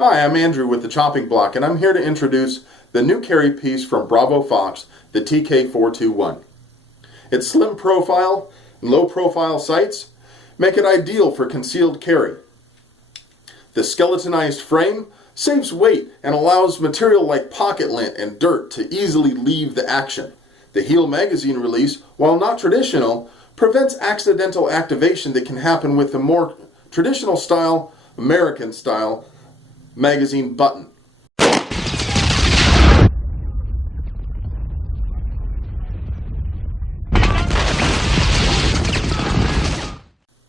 Hi, I'm Andrew with the Chopping Block, and I'm here to introduce the new carry piece from Bravo Fox, the TK421. Its slim profile and low profile sights make it ideal for concealed carry. The skeletonized frame saves weight and allows material like pocket lint and dirt to easily leave the action. The heel magazine release, while not traditional, prevents accidental activation that can happen with the more traditional style, American style, magazine button.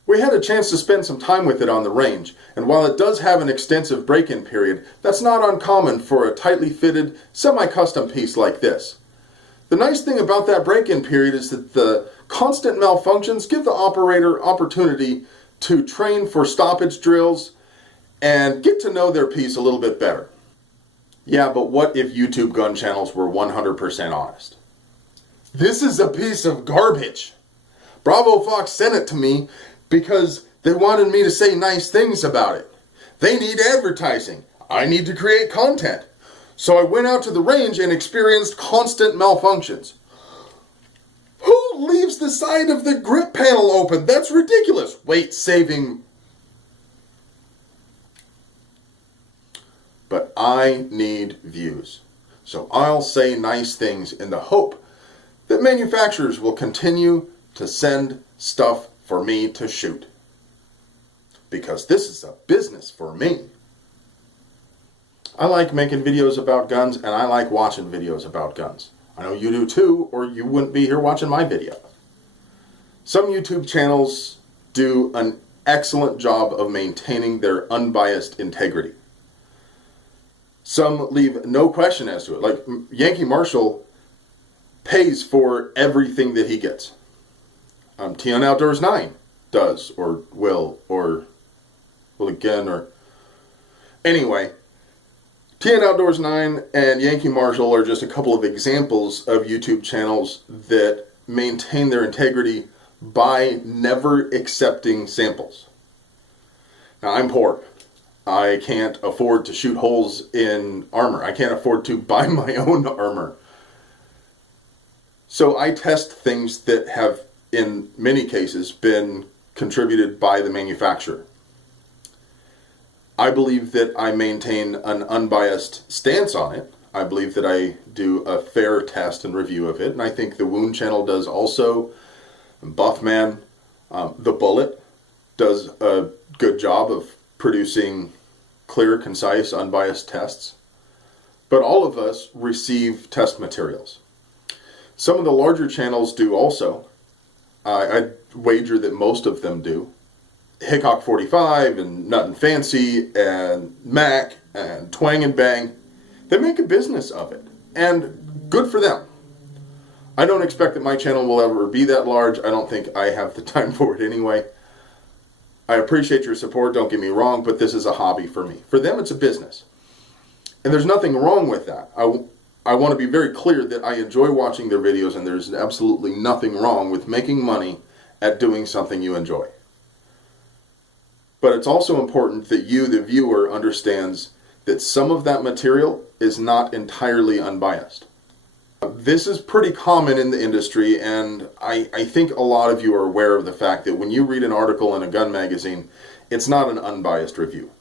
We had a chance to spend some time with it on the range, and while it does have an extensive break-in period, that's not uncommon for a tightly fitted, semi-custom piece like this. The nice thing about that break-in period is that the constant malfunctions give the operator opportunity to train for stoppage drills and get to know their piece a little bit better. Yeah, but what if YouTube gun channels were 100% honest? This is a piece of garbage. Bravo Fox sent it to me because they wanted me to say nice things about it. They need advertising. I need to create content. So I went out to the range and experienced constant malfunctions. Who leaves the side of the grip panel open? That's ridiculous. Weight saving. But I need views. So I'll say nice things in the hope that manufacturers will continue to send stuff for me to shoot. Because this is a business for me. I like making videos about guns, and I like watching videos about guns. I know you do too, or you wouldn't be here watching my video. Some YouTube channels do an excellent job of maintaining their unbiased integrity. Some leave no question as to it. Like Yankee Marshall pays for everything that he gets. T-On Outdoors 9 does, or will again, or... Anyway, T-On Outdoors 9 and Yankee Marshall are just a couple of examples of YouTube channels that maintain their integrity by never accepting samples. Now, I'm poor. I can't afford to shoot holes in armor. I can't afford to buy my own armor. So I test things that have, in many cases, been contributed by the manufacturer. I believe that I maintain an unbiased stance on it. I believe that I do a fair test and review of it, and I think the Wound channel does also. Buffman, The Bullet, does a good job of producing clear, concise, unbiased tests. But all of us receive test materials. Some of the larger channels do also. I'd wager that most of them do. Hickok 45 and Nut and Fancy and Mac and Twang and Bang, they make a business of it. And good for them. I don't expect that my channel will ever be that large. I don't think I have the time for it anyway. I appreciate your support, don't get me wrong, but this is a hobby for me. For them, it's a business. And there's nothing wrong with that. I want to be very clear that I enjoy watching their videos, and there's absolutely nothing wrong with making money at doing something you enjoy. But it's also important that you, the viewer, understands that some of that material is not entirely unbiased. This is pretty common in the industry, and I think a lot of you are aware of the fact that when you read an article in a gun magazine, it's not an unbiased review.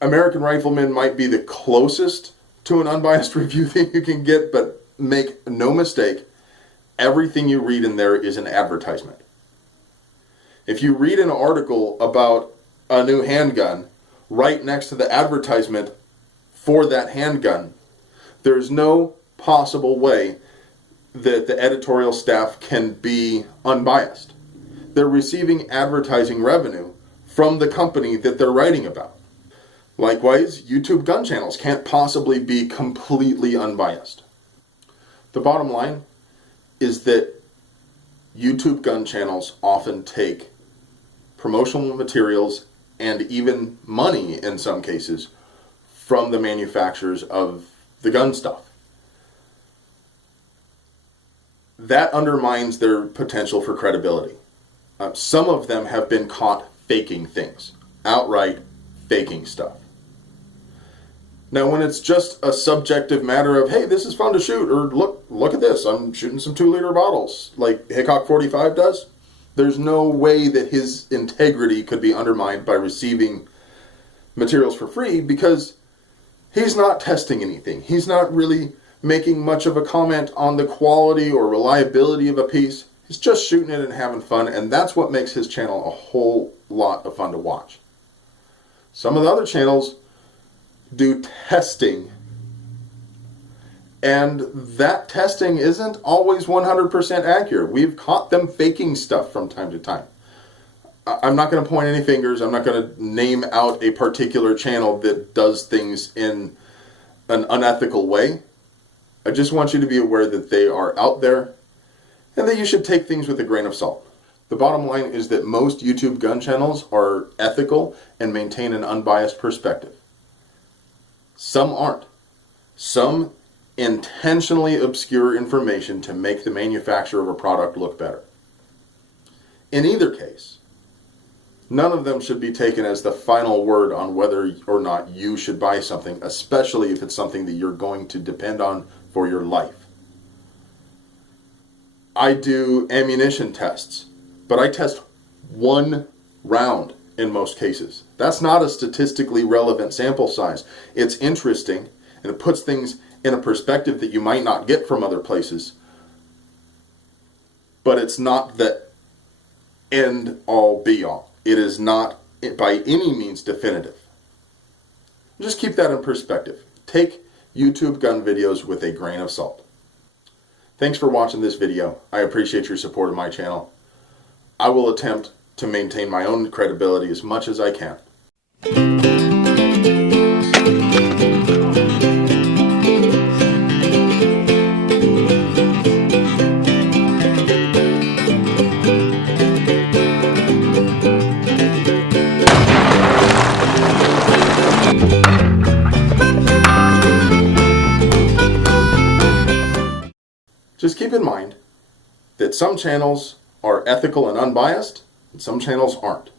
American Rifleman might be the closest to an unbiased review that you can get, but make no mistake, everything you read in there is an advertisement. If you read an article about a new handgun, right next to the advertisement for that handgun, there's no possible way that the editorial staff can be unbiased. They're receiving advertising revenue from the company that they're writing about. Likewise, YouTube gun channels can't possibly be completely unbiased. The bottom line is that YouTube gun channels often take promotional materials and even money in some cases from the manufacturers of the gun stuff. That undermines their potential for credibility. Some of them have been caught faking things, outright faking stuff. Now, when it's just a subjective matter of, hey, this is fun to shoot, or look at this, I'm shooting some 2-liter bottles, like Hickok 45 does, there's no way that his integrity could be undermined by receiving materials for free, because he's not testing anything. He's not really making much of a comment on the quality or reliability of a piece. He's just shooting it and having fun, and that's what makes his channel a whole lot of fun to watch. Some of the other channels do testing, and that testing isn't always 100% accurate. We've caught them faking stuff from time to time. I'm not going to point any fingers. I'm not going to name out a particular channel that does things in an unethical way. I just want you to be aware that they are out there and that you should take things with a grain of salt. The bottom line is that most YouTube gun channels are ethical and maintain an unbiased perspective. Some aren't. Some intentionally obscure information to make the manufacturer of a product look better. In either case, none of them should be taken as the final word on whether or not you should buy something, especially if it's something that you're going to depend on for your life. I do ammunition tests, but I test one round in most cases. That's not a statistically relevant sample size. It's interesting, and it puts things in a perspective that you might not get from other places, but it's not the end all be all. It is not by any means definitive. Just keep that in perspective. Take YouTube gun videos with a grain of salt. Thanks for watching this video. I appreciate your support of my channel. I will attempt to maintain my own credibility as much as I can. Just keep in mind that some channels are ethical and unbiased, and some channels aren't.